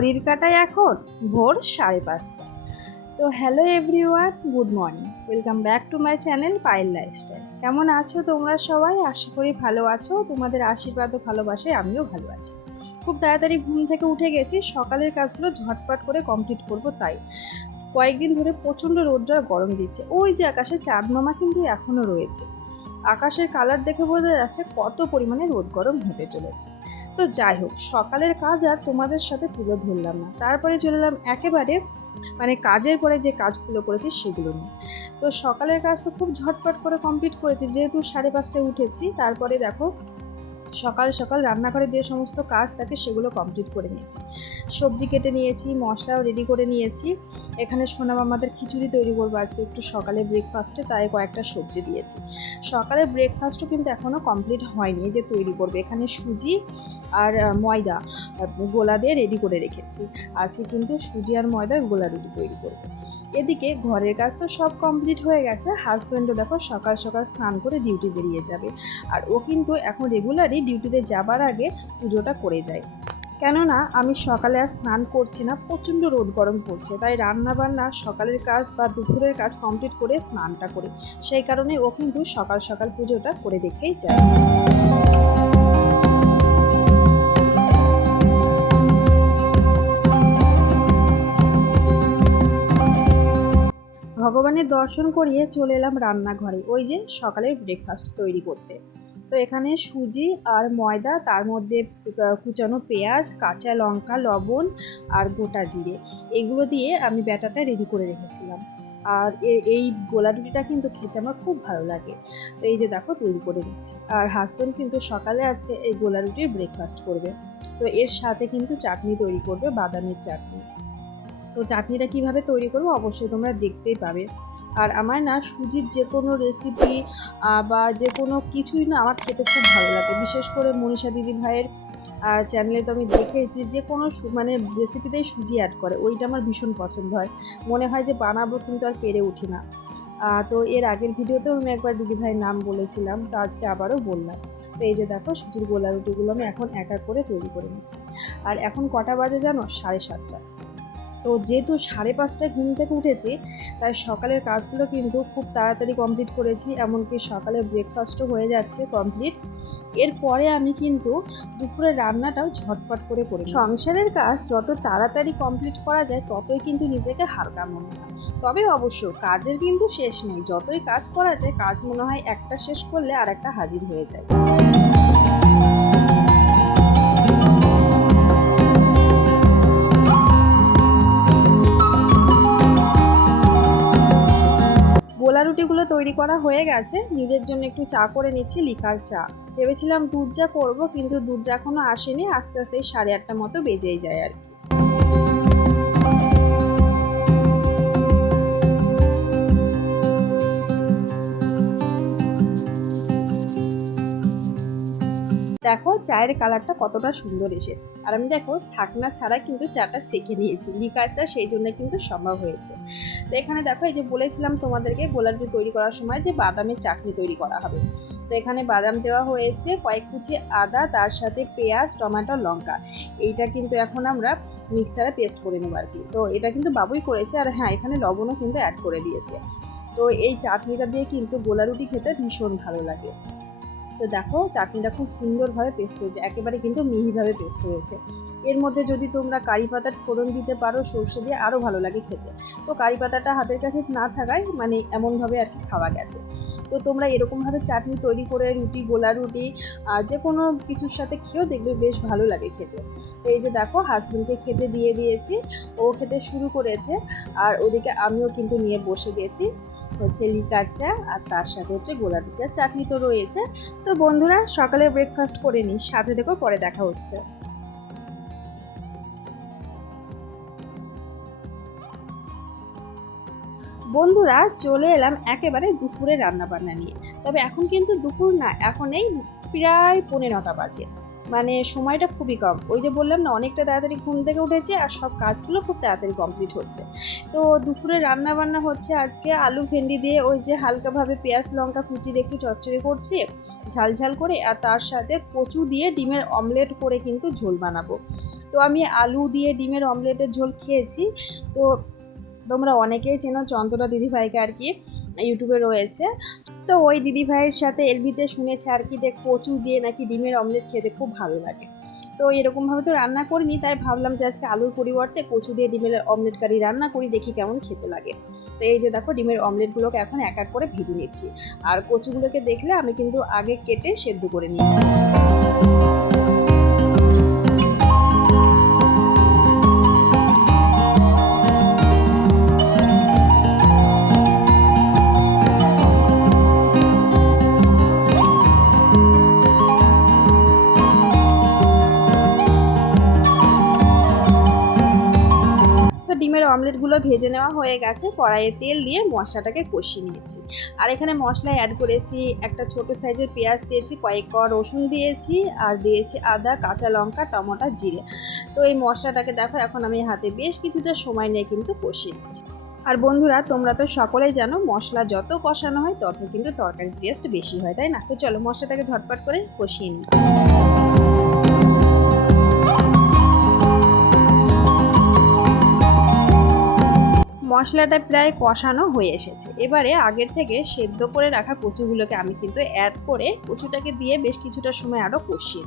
ঘড়ির কাটায় এখন ভোর সাড়ে পাঁচটা। তো hello everyone, good morning. Welcome back to my channel pile lifestyle. কেমন আছো তোমরা সবাই? আশা করি ভালো আছো। তোমাদের আশীর্বাদ ও ভালোবাসায় আমিও ভালো আছি। খুব তাড়াতাড়ি ঘুম থেকে উঠে গেছি। সকালের কাজগুলো ঝটপট করে কমপ্লিট করব তাই। কয়েকদিন ধরে প্রচণ্ড রোদ্র আর গরম দিচ্ছে। ওই যে আকাশে চাঁদ মামা কিন্তু এখনও রয়েছে। আকাশের কালার দেখে বোঝা যাচ্ছে কত পরিমাণে রোদ গরম হতে চলেছে। তো যাই হোক, সকালের কাজ আর তোমাদের সাথে তুলে ধরলাম না। তারপরে চলে এলাম একেবারে মানে কাজের পরে যে কাজগুলো করেছি সেগুলো নিয়ে। তো সকালের কাজ তো খুব ঝটপট করে কমপ্লিট করেছি, যেহেতু সাড়ে পাঁচটায় উঠেছি, তারপরে দেখো সকাল সকাল রান্নাঘরে যে সমস্ত কাজ থাকে সেগুলো কমপ্লিট করে নিয়েছি। সবজি কেটে নিয়েছি, মশলাও রেডি করে নিয়েছি। এখানে সোনাম আমাদের খিচুড়ি তৈরি করব আজকে, একটু সকালে ব্রেকফাস্টে তাই কয়েকটা সবজি দিয়েছি। সকালে ব্রেকফাস্টও কিন্তু এখনও কমপ্লিট হয়নি যে তৈরি করবে। এখানে সুজি আর ময়দা গোলা দিয়ে রেডি করে রেখেছি। আজকে কিন্তু সুজি আর ময়দার গোলা রুটি তৈরি করব। এদিকে ঘরের কাজ তো সব কমপ্লিট হয়ে গেছে হাজব্যান্ডও দেখো সকাল সকাল স্নান করে ডিউটি বেরিয়ে যাবে। আর ও কিন্তু এখন রেগুলারই ডিউটিতে যাবার আগে পুজোটা করে যায়। কেননা আমি সকালে আর স্নান করছি না, প্রচণ্ড রোদ গরম পড়ছে, তাই রান্না বান্না সকালের কাজ বা দুপুরের কাজ কমপ্লিট করে স্নানটা করে। সেই কারণে ও কিন্তু সকাল সকাল পুজোটা করে রেখেই যায়। ভগবানের দর্শন করিয়ে চলে এলাম রান্নাঘরে। ওই যে সকালের ব্রেকফাস্ট তৈরি করতে। তো এখানে সুজি আর ময়দা, তার মধ্যে কুচানো পেঁয়াজ, কাঁচা লঙ্কা, লবণ আর গোটা জিরে। এগুলো দিয়ে আমি ব্যাটাটা রেডি করে রেখেছিলাম। আর এই গোলা রুটিটা কিন্তু খেতে আমার খুব ভালো লাগে। তো এই যে দেখো, তৈরি করে দিচ্ছি আর হাজব্যান্ড কিন্তু সকালে আজকে এই গোলা রুটির ব্রেকফাস্ট করবে। তো এর সাথে কিন্তু চাটনি তৈরি করবে, বাদামের চাটনি। তো চাটনিটা কীভাবে তৈরি করব অবশ্যই তোমরা দেখতেই পাবে। আর আমার না সুজির যে কোনো রেসিপি বা যে কোনো কিছুই না আমার খেতে খুব ভালো লাগে। বিশেষ করে মনীষা দিদি ভাইয়ের চ্যানেলে তো আমি দেখেছি যে কোনো মানে রেসিপিতেই সুজি অ্যাড করে। ওইটা আমার ভীষণ পছন্দ হয়। মনে হয় যে বানাবো কিন্তু আর পেরে উঠি না। তো এর আগের ভিডিওতেও আমি একবার দিদি ভাইয়ের নাম বলেছিলাম, তো আজকে আবারও বললাম। তো এই যে দেখো সুজির গোলা রুটিগুলো আমি এখন একা করে তৈরি করে নিচ্ছি। আর এখন কটা বাজে জানো? সাড়ে সাতটা। তো যেহেতু সাড়ে পাঁচটায় ঘুম থেকে উঠেছি, তাই সকালের কাজগুলো কিন্তু খুব তাড়াতাড়ি কমপ্লিট করেছি, এমনকি সকালের ব্রেকফাস্টও হয়ে যাচ্ছে কমপ্লিট এরপরে আমি কিন্তু দুপুরের রান্নাটাও ঝটপট করে করি সংসারের কাজ যত তাড়াতাড়ি কমপ্লিট করা যায়, ততই কিন্তু নিজেকে হালকা মনে হয়। তবে অবশ্য কাজের কিন্তু শেষ নেই। যতই কাজ করা যায়, কাজ মনে হয় একটা শেষ করলে আর একটা হাজির হয়ে যায়। গোলা রুটিগুলো তৈরি করা হয়ে গেছে। নিজের জন্য একটু চা করে নিচ্ছি, লিকার চা। ভেবেছিলাম দুধ চা করব, কিন্তু দুধটা এখনও আসেনি। আস্তে আস্তে সাড়ে আটটা মতো বেজেই যায় আর কি। দেখো চায়ের কালারটা কতটা সুন্দর এসেছে। আর আমি দেখো ছাকনা ছাড়া কিন্তু চাটা ছেঁকে নিয়েছি। লিকার চা সেই জন্য কিন্তু সম্ভব হয়েছে। তো এখানে দেখো এই যে বলেছিলাম তোমাদেরকে গোলাপ তৈরি করার সময় যে বাদামের চাটনি তৈরি করা হবে। তো এখানে বাদাম দেওয়া হয়েছে, কয়েক কুচি আদা, তার সাথে পেঁয়াজ, টমেটো, লঙ্কা। এইটা কিন্তু এখন আমরা মিক্সারে পেস্ট করে নেব আর কি। তো এটা কিন্তু বাবুই করেছে আর হ্যাঁ এখানে লবণও কিন্তু অ্যাড করে দিয়েছে। তো এই চাটনিটা দিয়ে কিন্তু গোলা রুটি খেতে ভীষণ ভালো লাগে। তো দেখো চাটনিটা খুব সুন্দরভাবে পেস্ট হয়েছে একেবারে কিন্তু মিহিভাবে পেস্ট হয়েছে। এর মধ্যে যদি তোমরা কারি পাতার ফোড়ন দিতে পারো সর্ষে দিয়ে আরও ভালো লাগে খেতে। তো কারি পাতাটা হাতের কাছে না থাকায় মানে এমনভাবে আর কি খাওয়া গেছে। তো তোমরা এরকমভাবে চাটনি তৈরি করে রুটি গোলা রুটি আহ, যে কোনো কিছুর সাথে খেয়েও দেখবে বেশ ভালো লাগে খেতে। তো এই যে দেখো হাজবেন্ডকে খেতে দিয়ে দিয়েছি ও খেতে শুরু করেছে আর ওদিকে আমিও কিন্তু নিয়ে বসে গেছি। হচ্ছে লিকার চা আর তার সাথে হচ্ছে গোলা রুটি চাটনি তো রয়েছে। তো বন্ধুরা সকালে ব্রেকফাস্ট করে নিই। সাথে দেখো পরে দেখা হচ্ছে। বন্ধুরা, চলে এলাম একেবারে দুপুরে রান্না বান্না নিয়ে। তবে এখন কিন্তু দুপুর না, এখন এই প্রায় পনেরোটা বাজে। মানে সময়টা খুবই কম। ওই যে বললাম না, অনেকটা তাড়াতাড়ি ঘুম থেকে উঠেছে আর সব কাজগুলো খুব তাড়াতাড়ি কমপ্লিট হচ্ছে। তো দুপুরে রান্না বান্না হচ্ছে আজকে আলু ভেন্ডি দিয়ে ওই যে হালকাভাবে পেঁয়াজ, লঙ্কা, কুচি দিয়ে একটু চচ্চড়ি করছি, ঝাল ঝাল করে আর তার সাথে কচু দিয়ে ডিমের অমলেট করে কিন্তু ঝোল বানাবো। তো আমি আলু দিয়ে ডিমের অমলেটের ঝোল খেয়েছি। তো তোমরা অনেকেই চেনো চন্দনা দিদিভাইকে আর কি। ইউটিউবে রয়েছে। তো ওই দিদিভাইয়ের সাথে এলবিতে শুনেছে আর কি দেখ কচু দিয়ে নাকি ডিমের অমলেট খেতে খুব ভালো লাগে। তো এরকমভাবে তো রান্না করিনি, তাই ভাবলাম যে আজকে আলুর পরিবর্তে কচু দিয়ে ডিমের অমলেট কারি রান্না করি, দেখি কেমন খেতে লাগে। তো এই যে দেখো ডিমের অমলেটগুলোকে এখন এক এক করে ভেজে নিচ্ছি। আর কচুগুলোকে দেখলে আমি কিন্তু আগে কেটে সেদ্ধ করে নিচ্ছি অমলেটগুলো ভেজে নেওয়া হয়ে গেছে। কড়াইয়ে তেল দিয়ে মশলাটাকে কষিয়ে নিয়েছি। আর এখানে মশলা অ্যাড করেছি, একটা ছোট সাইজের পেঁয়াজ দিয়েছি, কয়েক ক রসুন দিয়েছি, আর দিয়েছি আদা, কাঁচা লঙ্কা, টমেটো, জিরে। তো এই মশলাটাকে দেখো, এখন আমি হাতে বেশ কিছুটা সময় নিয়ে কিন্তু কষিয়ে নিচ্ছি। আর বন্ধুরা, তোমরা তো সকলেই জানো, মশলা যত কষানো হয়, তত কিন্তু তরকারির টেস্ট বেশি হয়, তাই না? তো চলো মশলাটাকে ঝটপট করে কষিয়ে নিই। মশলাটা প্রায় কষানো হয়ে এসেছে। এবারে আগের থেকে সেদ্ধ করে রাখা কচুগুলোকে আমি কিন্তু অ্যাড করে কচুটাকে দিয়ে বেশ কিছুটা সময় আরও কষিয়ে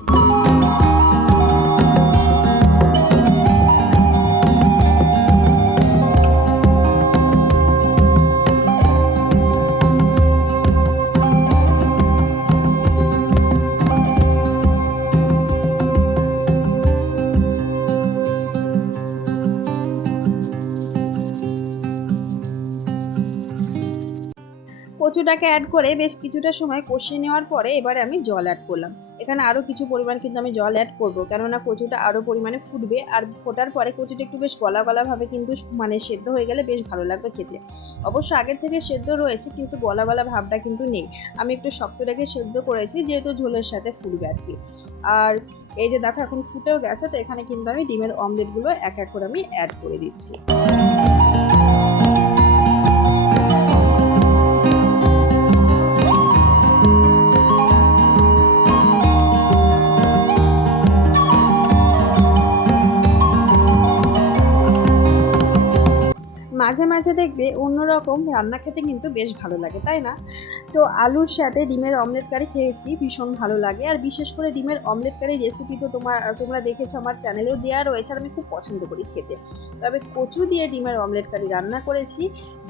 কচুটাকে অ্যাড করে বেশ কিছুটা সময় কষিয়ে নেওয়ার পরে এবারে আমি জল অ্যাড করলাম। এখানে আরও কিছু পরিমাণ কিন্তু আমি জল অ্যাড করব, কেননা কচুটা আরও পরিমাণে ফুটবে আর ফোটার পরে কচুটা একটু বেশ গলা গলাভাবে কিন্তু মানে সেদ্ধ হয়ে গেলে বেশ ভালো লাগবে খেতে। অবশ্য আগের থেকে সেদ্ধ রয়েছে কিন্তু গলা গলা ভাবটা কিন্তু নেই। আমি একটু শক্তটাকে সেদ্ধ করেছি যেহেতু ঝোলের সাথে ফুটবে আর কি। আর এই যে দেখো এখন ফুটেও গেছে, তো এখানে কিন্তু আমি ডিমের অমলেটগুলো এক এক করে আমি অ্যাড করে দিচ্ছি। মাঝে মাঝে দেখবে অন্যরকম রান্না খেতে কিন্তু বেশ ভালো লাগে, তাই না? তো আলুর সাথে ডিমের অমলেট কারি খেয়েছি, ভীষণ ভালো লাগে। আর বিশেষ করে ডিমের অমলেট কারি রেসিপি তো তোমার, তোমরা দেখেছ আমার চ্যানেলেও দেওয়া রয়েছে আর আমি খুব পছন্দ করি খেতে। তবে কচু দিয়ে ডিমের অমলেট কারি রান্না করেছি,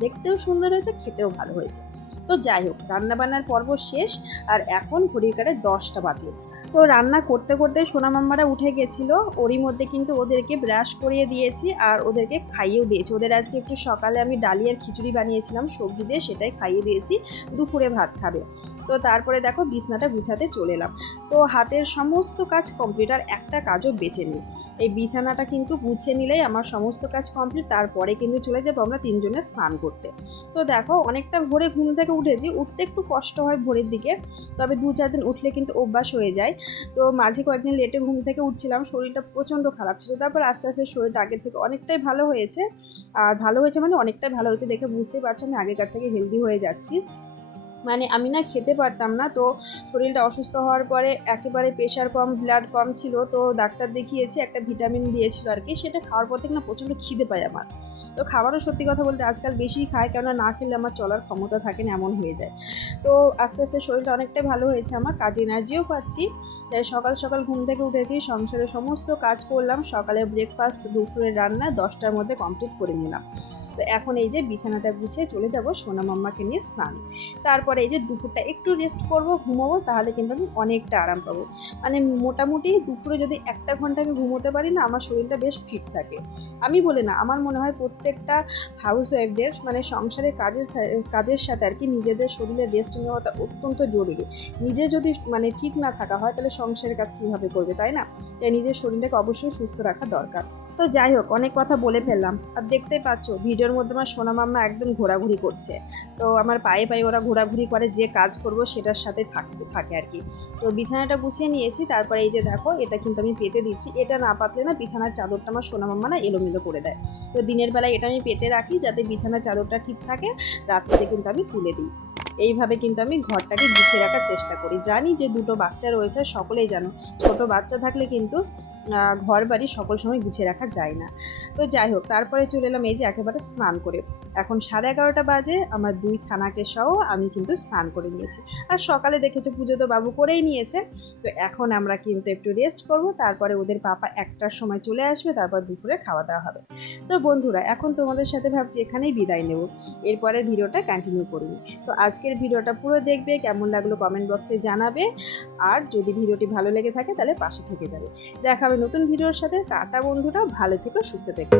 দেখতেও সুন্দর হয়েছে, খেতেও ভালো হয়েছে। তো যাই হোক, রান্নাবান্নার পর্ব শেষ, আর এখন ঘড়ির কাটে দশটা বাজে। তো রান্না করতে করতে সোনা মাম্মারা উঠে গেছিল। ওরই মধ্যে কিন্তু ওদেরকে ব্রাশ করিয়ে দিয়েছি আর ওদেরকে খাইয়েও দিয়েছি। ওদের আজকে একটু সকালে আমি ডালিয়ার খিচুড়ি বানিয়েছিলাম, সবজি দিয়ে সেটাই খাইয়ে দিয়েছি। দুপুরে ভাত খাবে। তো তারপরে দেখো বিছনাটা গুছাতে চলে এলাম। তো হাতের সমস্ত কাজ কমপ্লিট আর একটা কাজও বেঁচে নেই। এই বিছানাটা কিন্তু গুছিয়ে নিলেই আমার সমস্ত কাজ কমপ্লিট, তারপরে কিন্তু চলে যাব আমরা তিনজনে স্নান করতে। তো দেখো অনেকটা ভোরে ঘুম থেকে উঠেছি, উঠতে একটু কষ্ট হয় ভোরের দিকে, তবে দু চার দিন উঠলে কিন্তু অভ্যাস হয়ে যায়। তো মাঝে কয়েকদিন লেটে ঘুম থেকে উঠছিলাম, শরীরটা প্রচণ্ড খারাপ ছিল, তারপর আস্তে আস্তে শরীরটা আগের থেকে অনেকটাই ভালো হয়েছে। আর ভালো হয়েছে মানে অনেকটাই ভালো হয়েছে দেখে বুঝতেই পারছ আমি আগেকার থেকে হেলদি হয়ে যাচ্ছি। মানে আমি না খেতে পারতাম না, তো শরীরটা অসুস্থ হওয়ার পরে একেবারে প্রেশার কম ব্লাড কম ছিল, তো ডাক্তার দেখিয়েছি একটা ভিটামিন দিয়েছিল আর কি, সেটা খাওয়ার পর থেকে না প্রচণ্ড খিদে পায় আমার। তো খাবারও সত্যি কথা বলতে আজকাল বেশি খায়, কেননা না খেলে আমার চলার ক্ষমতা থাকে না, এমন হয়ে যায়। তো আস্তে আস্তে শরীরটা অনেকটাই ভালো হয়েছে আমার, কাজে এনার্জিও পাচ্ছি। তাই সকাল সকাল ঘুম থেকে উঠেছি, সংসারের সমস্ত কাজ করলাম, সকালে ব্রেকফাস্ট দুপুরের রান্না, দশটার মধ্যে কমপ্লিট করে নিলাম। তো এখন এই যে বিছানাটা গুছিয়ে চলে যাব সোনা মাম্মাকে নিয়ে স্নান। তারপরে এই যে দুপুরটা একটু রেস্ট করব, ঘুমোবো, তাহলে কিন্তু আমি অনেকটা আরাম পাবো। মানে মোটামুটি দুপুরে যদি একটা ঘণ্টা আমি ঘুমোতে পারি না, আমার শরীরটা বেশ ফিট থাকে। আমি বলি না, আমার মনে হয় প্রত্যেকটা হাউস ওয়াইফদের মানে সংসারে কাজের কাজের সাথে আর কি নিজেদের শরীরে রেস্ট নেওয়াটা অত্যন্ত জরুরি। নিজে যদি মানে ঠিক না থাকা হয়, তাহলে সংসারের কাজ কীভাবে করবে, তাই না? তাই নিজের শরীরটাকে অবশ্যই সুস্থ রাখা দরকার। তো যাই হোক, অনেক কথা বলে ফেললাম। আর দেখতেই পাচ্ছ, ভিডিওর মধ্যে আমার সোনা মাম্মা একদম ঘোরাঘুরি করছে। তো আমার পায়ে পায়ে ওরা ঘোরাঘুরি করে যে কাজ করব সেটার সাথে থাকতে থাকে আর কি। তো বিছানাটা গুছিয়ে নিয়েছি, তারপরে এই যে দেখো, এটা কিন্তু আমি পেতে দিচ্ছি। এটা না পাতলে না বিছানার চাদরটা আমার সোনা মাম্মা না এলোমেলো করে দেয়। তো দিনের বেলায় এটা আমি পেতে রাখি, যাতে বিছানার চাদরটা ঠিক থাকে, রাত্রিতে কিন্তু আমি তুলে দিই। এইভাবে কিন্তু আমি ঘরটাকে গুছিয়ে রাখার চেষ্টা করি। জানি যে দুটো বাচ্চা রয়েছে, সকলেই জানো, ছোট বাচ্চা থাকলে কিন্তু ঘর বাড়ি সকল সময় গুছিয়ে রাখা যায় না। তো যাই হোক, তারপরে চলে এলাম এই যে একেবারে স্নান করে। এখন সাড়ে এগারোটা বাজে, আমার দুই ছানাকে সহ আমি কিন্তু স্নান করে নিয়েছি। আর সকালে দেখেছ পুজো তো বাবু করেই নিয়েছে। তো এখন আমরা কিন্তু একটু রেস্ট করব, তারপরে ওদের পাপা একটার সময় চলে আসবে, তারপর দুপুরে খাওয়া দাওয়া হবে। তো বন্ধুরা, এখন তোমাদের সাথে ভাবছি এখানেই বিদায় নেব। এরপরে ভিডিওটা কন্টিনিউ করবি তো আজকের ভিডিওটা পুরো দেখবে, কেমন লাগল কমেন্ট বক্সে জানাবে। আর যদি ভিডিওটি ভালো লেগে থাকে, তাহলে পাশে থেকে যাবে। দেখা হবে নতুন ভিডিওর সাথে টাটা বন্ধুরা ভালো থেকো সুস্থ থেকো।